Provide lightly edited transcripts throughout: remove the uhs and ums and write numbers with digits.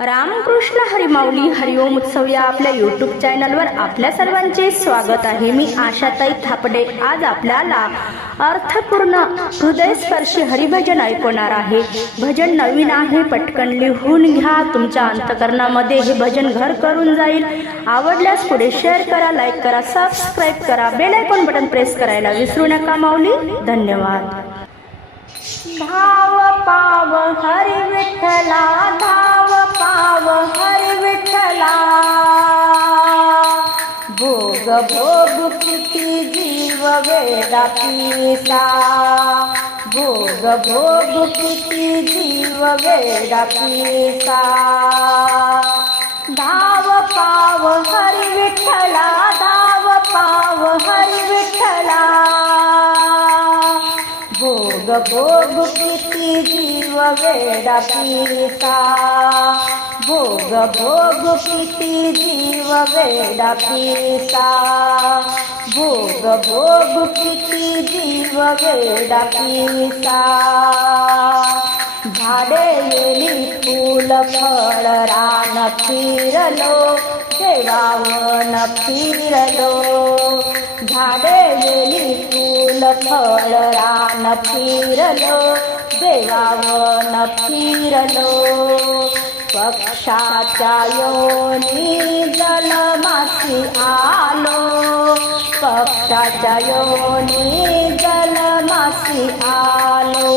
रामकृष्ण हरिमाऊली हरिओम उत्सव या आपल्या यूट्यूब चॅनलवर आपल्या सर्वांचे स्वागत आहे। मी आशाताई थापडे आज आपल्याला अर्थपूर्ण हृदयस्पर्शी हरिभजन ऐकवणार आहे। भजन नवीन आहे, पटकन लिहून घ्या, तुमच्या अंतकरणामध्ये हे भजन घर करून जाईल। आवडल्यास पुढे शेअर करा, लाईक करा, सबस्क्राईब करा, बेल आयकॉन बटन प्रेस करायला विसरू नका माऊली। धन्यवाद। धाव पाव हरी विठ्ठला, धाव पाव हरी विठ्ठला, भोग भोग किती जीव वेडा पिसा, भोग भोग किती जीव वेडा पिसा। धाव पाव हरी विठ्ठला, धाव पाव हरी विठ्ठला, भोग भोग किती जीव वेडा पिसा, भोग भोग किती जीव वेडा पिसा, भोग भोग किती जीव वेडा पिसा। झाडे येली फूल फळ रान फिरलो, देवावन फिरलो, झाडे येली फूल फळ रान फिरलो, देवावन फिरलो। पक्षाच्या योनी जलमासी आलो, पक्षाच्या योनी जलमासी आलो,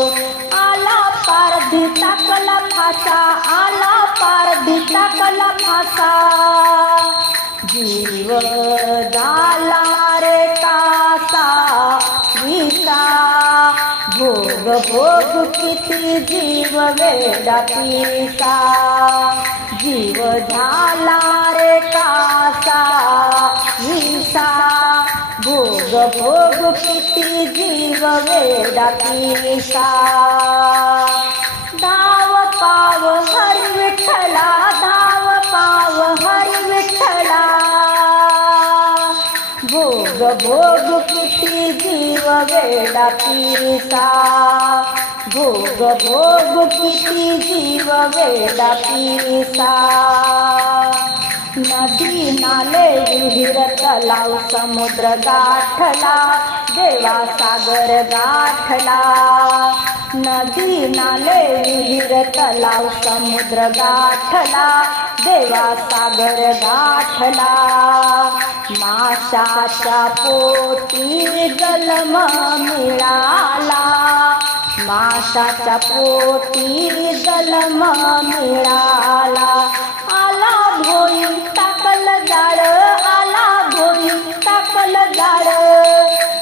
आला पारधी टाकला फासा, आला पारधी टाकला फासा, जीव झाला रे कासा विसा, भोग भोग किती जीव वेडा पिसा, जीव झाला रे कासा विसा, भोग भोग किती जीव वेडा पिसा। धाव पाव हरी विठ्ठला, धाव पाव हरी विठ्ठला, भोग भोग किती जीव वेडा पिसा, भोग भोग किती जीव वेडा पिसा। नदी नाले विहीर तलाव समुद्र गाठला, देवा सागर गाठला, नदी नाले विहीर तलाव समुद्र गाठला, देवा सागर गाठला। माशाच्या पोटी जन्म मिळाला, माशाच्या पोटी जन्म मिळाला, आला भोई टाकल जाळ, आला भोई टाकल जाळ,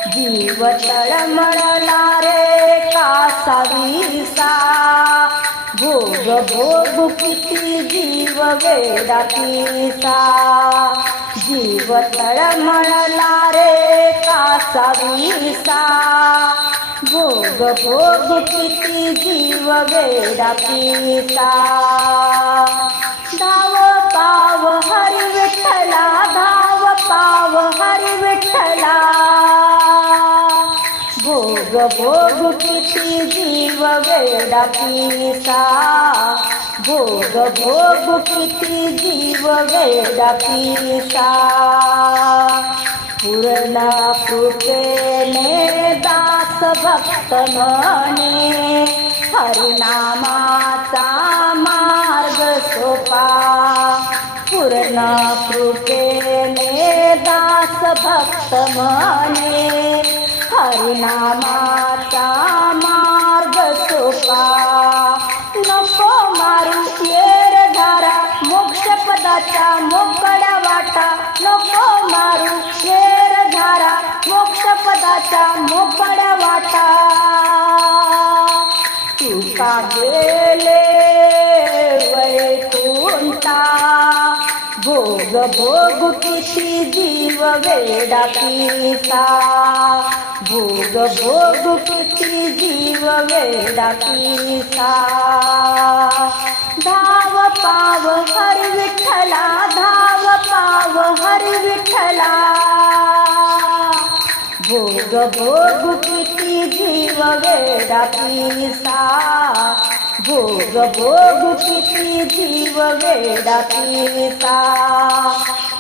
जीव तळमळला रे कासा विसा, भोग भोग किती जीव वेडा पिसा, जीव तळमळला रे कासा विसा, भोग भोग किती जीव वेडा पिसा। धाव पाव हरी विठ्ठला, धाव पाव हरी विठ्ठला, भोग भोग किती जीव वेडा पिसा, भोग भोग किती जीव वेडा पिसा। पूर्ण कृपेने दास भक्त म्हणे, हरिनामाचा मार्ग सोपा, पूर्ण कृपेने दास भक्त म्हणे, हरिनामाचा मार्ग सोपा। नको मारू येर धारा, मोक्ष पदाच्या मोकळ्या वाटा, नको मारू येर धारा, मोक्ष पदाच्या मोकळ्या वाटा, तुका गेले वैकुंठा, भोग भोग किती जीव वेडा पिसा, भोग भोग किती जीव वेडा पिसा। धाव पाव हरी विठ्ठला, धाव पाव हरी विठ्ठला, भोग भोग किती जीव वेडा पिसा, भोग भोग किती जीव वेडा पिसा,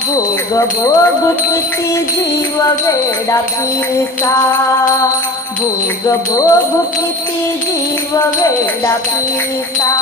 भोग भोग किती जीव वेडा पिसा, भोग भोग किती जीव वेडा पिसा.